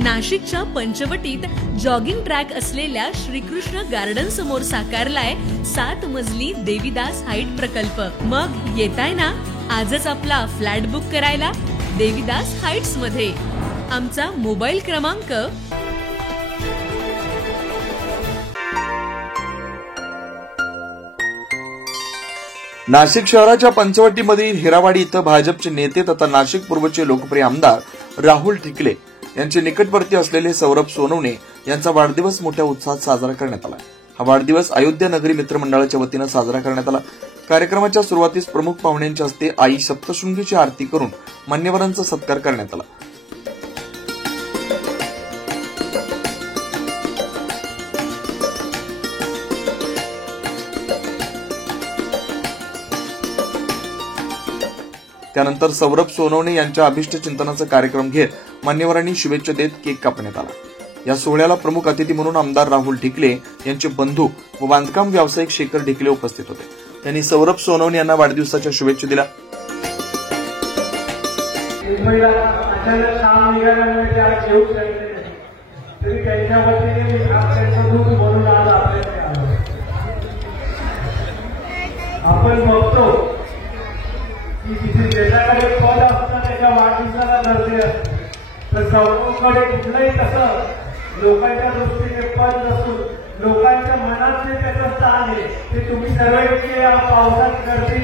नाशिकच्या पंचवटीत jogging track असलेल्या Shrikrishna garden समोर साकारलाय 7 मजली देवीदास हाईट प्रकल्प। मग येताय ना आजच आपला फ्लॅट बुक करायला देवीदास हाईट्स मध्ये। आमचा मोबाईल क्रमांक नाशिक शहराच्या पंचवटीमधील हिरावाडी इथं भाजपचे नेते तथा नाशिक पूर्वचे लोकप्रिय आमदार राहुल ढिकले यांचे निकटवर्ती असलेले सौरभ सोनवणे यांचा वाढदिवस मोठ्या उत्साहात साजरा करण्यात आला। हा वाढदिवस अयोध्या नगरी मित्रमंडळाच्या वतीनं साजरा करण्यात आला। कार्यक्रमाच्या सुरुवातीस प्रमुख पाहुण्यांच्या हस्ते आई सप्तशृंगीची आरती करून मान्यवरांचा सत्कार करण्यात आला। त्यानंतर सौरभ सोनवणे यांच्या अभिष्ट चिंतनाचा कार्यक्रम घेत मान्यवरांनी शुभेच्छा देत केक कापण्यात आला। या सोहळ्याला प्रमुख अतिथी म्हणून आमदार राहुल ढिकले यांचे बंधू व बांधकाम व्यावसायिक शेखर ढिकले उपस्थित होते। त्यांनी सौरभ सोनवणे यांना वाढदिवसाच्या शुभेच्छा दिल्या। आपण बघतो की जिथे ज्याच्याकडे पद असतं त्याच्या वाढदिवसाला गर्दी असते, तर सौरभकडे कुठलंही तसं लोकांच्या दृष्टीने पद नसून लोकांच्या मनात जे त्याचं स्थान आहे ते तुम्ही सर्व इतके पावसात गर्दी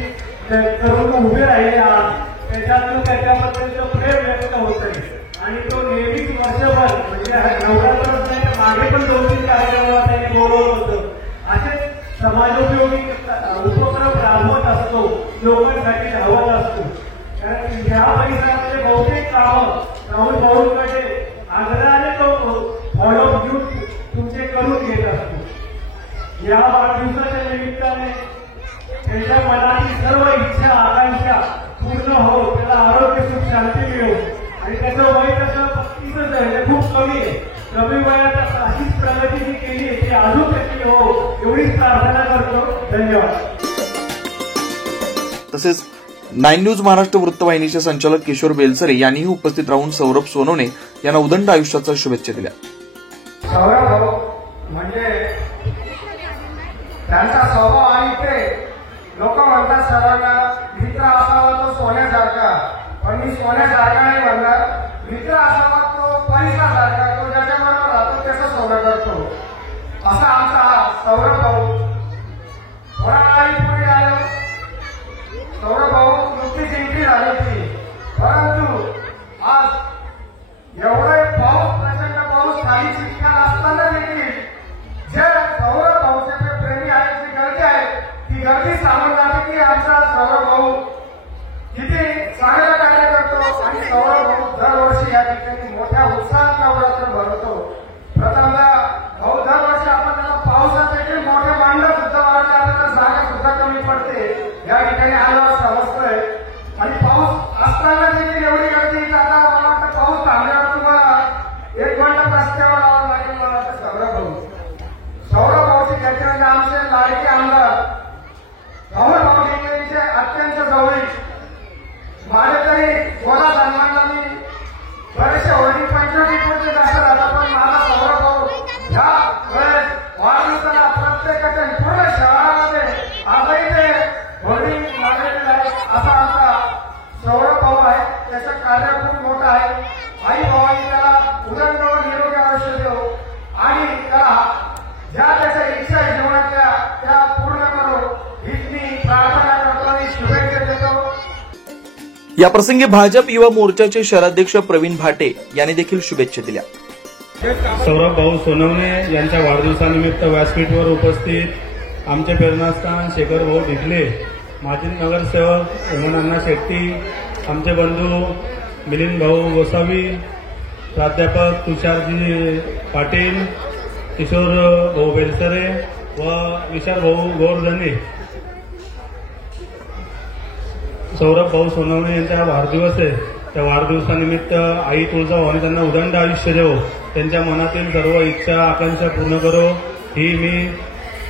करून उभे राहिले आहात, त्याच्यातून त्याच्याबद्दलचं प्रेम व्यक्त होत आहे। आणि तो नेहमीच वर्षभर म्हणजे नवरात्रच नाही मागे पण 2-3 कार्यक्रमाला त्यांनी बोलवलं होतं। असे समाजोपयोगी उपक्रम राबवत असतो, लोकांसाठी धावत असतो। कारण ह्या परिसरातले बहुतेक कामं राहुल भाऊंकडे आग्रहाने तो फॉलो घेऊन तुमचे करून घेत असतो। या वाढदिवसाच्या निमित्ताने त्यांच्या मनातील सर्व इच्छा आकांक्षा पूर्ण हो, त्याला आरोग्य सुख शांती मिळो आणि त्याचं वय तसं 35च आहे, खूप कमी आहे। कमी वयात अशीच प्रगती जी केली ती अजून कशी हो एवढीच प्रार्थना करतो। धन्यवाद। तसेच 9 न्यूज महाराष्ट्र वृत्तवाहिनीचे संचालक किशोर बेलसरे यांनीही उपस्थित राहून सौरभ सोनवणे यांना उदंड आयुष्याच्या शुभेच्छा दिल्या। सौरभ भाऊ म्हणजे त्यांचा स्वभाव आणि ते लोक म्हणतात सर्वांना मित्र असावा तो सोन्यासारखा, पण मी सोन्यासारखा नाही म्हणणार, मित्र असावा तो पैशासारखा, तो ज्याच्याबरोबर राहतो त्याचं सोनं करतो, असा आमचा सौरभ भाऊ। थोडा काळी पुढे आलो, सौरभ भाऊ नुकतीच एंट्री झाली होती, परंतु आज एवढे पाऊस प्रचंड पाऊस खाली चिखल असताना देखील जे सौरभ भाऊचे जे प्रेमी आहेत, जी गर्दी आहे ती गर्दी सांगून जाते की आमचा सौरभ भाऊ किती चांगलं कार्य करतो। आणि सौरभ भाऊ दरवर्षी या ठिकाणी मोठ्या उत्साहात नवरात्र भरवतो। प्रथमतः भाऊ दरवर्षी आपण त्याला पावसात देखील मोठे मांडव सुद्धा वाढले, आपल्याला जागा सुद्धा कमी पडते, या ठिकाणी आल्यावर समजतंय। आणि पाऊस असताना देखील एवढी गर्दी, आता मला वाटतं पाऊस थांबल्यावर तुम्हाला 1 घंटा रस्त्यावर लावावं लागेल। मला वाटतं सौरभ भाऊची त्याचे म्हणजे आमचे लाडके आमदार राहुल भाऊ ढिकले यांचे अत्यंत जवळीक। माझ्या तरी गोला सन्मानला मी बरेचसे होर्डिंग पंचवटीमध्ये जास्त राहतात, पण माझा सौरभ भाऊ ह्या वेळेस वाढदिवसाला प्रत्येकाच्या पूर्ण शहरामध्ये आजही ते होर्डिंग लागलेले आहे। असा आमचा सौरभ भाऊ आहे, त्याचं कार्य खूप मोठं आहे। आई भावांनी त्याला उदंड व निरोगी आयुष्य देऊ आणि त्याला ज्या त्याच्या इच्छा आहे जीवनातल्या त्या पूर्ण करू हीच मी प्रार्थना करतो आणि शुभेच्छा देतो। या प्रसंगी भाजप युवा मोर्चाचे शहराध्यक्ष प्रवीण भाटे यांनी देखील शुभेच्छा दिल्या। सौरभ भाऊ सोनवणे यांच्या वाढदिवसानिमित्त व्यासपीठावर उपस्थित आमचे प्रेरणास्थान शेखर भाऊ ढिकले, माजी नगरसेवक हेमंत शेट्टी, आमचे बंधू मिलिंद भाऊ गोसावी, प्राध्यापक तुषारजी पाटील, किशोर भाऊ बेलसरे व विशाल भाऊ गोरधने, सौरभ भाऊ सोनवणे यांचा वाढदिवस आहे, त्या वाढदिवसानिमित्त आई तुळजाभवानी त्यांना उदंड आयुष्य देवो, त्यांच्या मनातील सर्व इच्छा आकांक्षा पूर्ण करो ही मी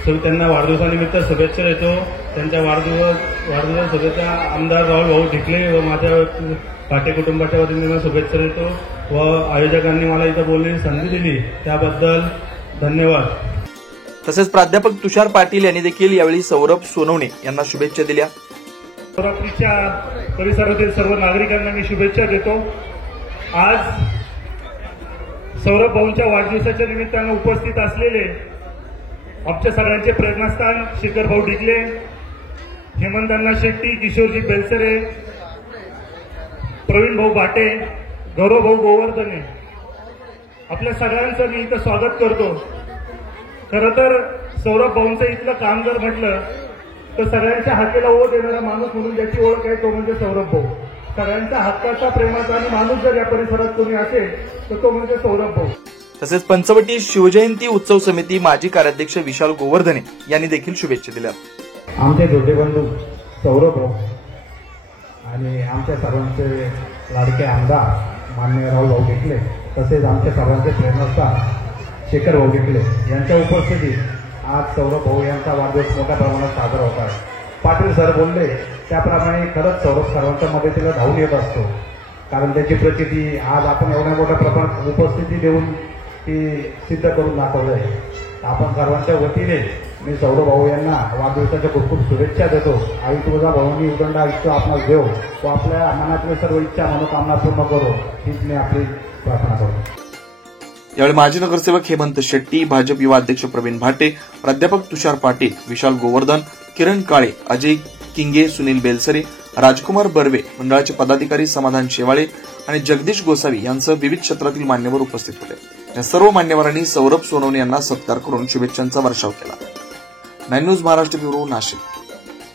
त्यांना वाढदिवसानिमित्त शुभेच्छा देतो। त्यांच्या वाढदिवस शुभेच्छा आमदार राहुल भाऊ ढिकले व माझ्या भाटे कुटुंबाच्या वतीने शुभेच्छा देतो। व आयोजकांनी मला इथं बोलण्याची संधी दिली त्याबद्दल धन्यवाद. तसेच प्राध्यापक तुषार पाटील यांनी देखील यावेळी सौरभ सोनवणे यांना शुभेच्छा दिल्या. नवरात्रीच्या परिसरातील सर्व नागरिकांना मी शुभेच्छा देतो. आज सौरभ भाऊंच्या वाढदिवसाच्या निमित्तानं उपस्थित असलेले आमच्या सगळ्यांचे प्रेरणास्थान शेखर भाऊ ढिकले, हेमंतअण्णा शेट्टी, किशोरजी बेलसरे, प्रवीण भाऊ भाटे, गौरव भाऊ गोवर्धने, आपल्या सगळ्यांचं मी इथं स्वागत करतो. खरं तर सौरभ भाऊंचं इथलं काम जर म्हटलं तर सगळ्यांच्या हाकेला ओढ देणारा माणूस म्हणून ज्याची ओळख आहे तो म्हणजे सौरभ भाऊ. सगळ्यांच्या हक्काचा, प्रेमाचा आणि माणूस जर या परिसरात कोणी असेल तर तो म्हणजे सौरभ भाऊ. तसेच पंचवटी शिवजयंती उत्सव समिती माजी कार्याध्यक्ष विशाल गोवर्धने यांनी देखील शुभेच्छा दिल्या. आमचे छोटे बंधू सौरभ भाऊ आणि आमच्या सर्वांचे लाडके आमदार माननीय राहुल भाऊ ढिकले, तसेच आमच्या सर्वांचे प्रेरणास्थान शेखर भाऊ ढिकले यांच्या उपस्थितीत आज सौरभ भाऊ यांचा वाढदिवस मोठ्या प्रमाणात साजरा होत आहे. पाटील सर बोलले त्याप्रमाणे खरंच सौरभ सर्वांच्या मदतीला धावून येत असतो, कारण त्याची प्रचिती आज आपण एवढ्या मोठ्या प्रमाणात उपस्थिती देऊन ती सिद्ध करून दाखवलं आहे. आपण सर्वांच्या वतीने मी सौरभ भाऊ यांना वाढदिवसाच्या खूप खूप शुभेच्छा देतो. आई तुळजा भाऊंनी उदंड आयुष्य आपणास देव व आपल्या मनातले सर्व इच्छा मनोकामना पूर्ण करो हीच मी आपली प्रार्थना करतो. यावेळी माजी नगरसेवक हेमंत शेट्टी, भाजप युवा अध्यक्ष प्रवीण भाटे, प्राध्यापक तुषार पाटील, विशाल गोवर्धन, किरण काळे, अजय किंगे, सुनील बेलसरे, राजकुमार बर्वे, मंडळाचे पदाधिकारी समाधान शेवाळे आणि जगदीश गोसावी यांसह विविध क्षेत्रातील मान्यवर उपस्थित होते. या सर्व मान्यवरांनी सौरभ सोनवणे यांना सत्कार करून शुभेच्छांचा वर्षाव केला. 9 न्यूज महाराष्ट्र ब्युरो, नाशिक.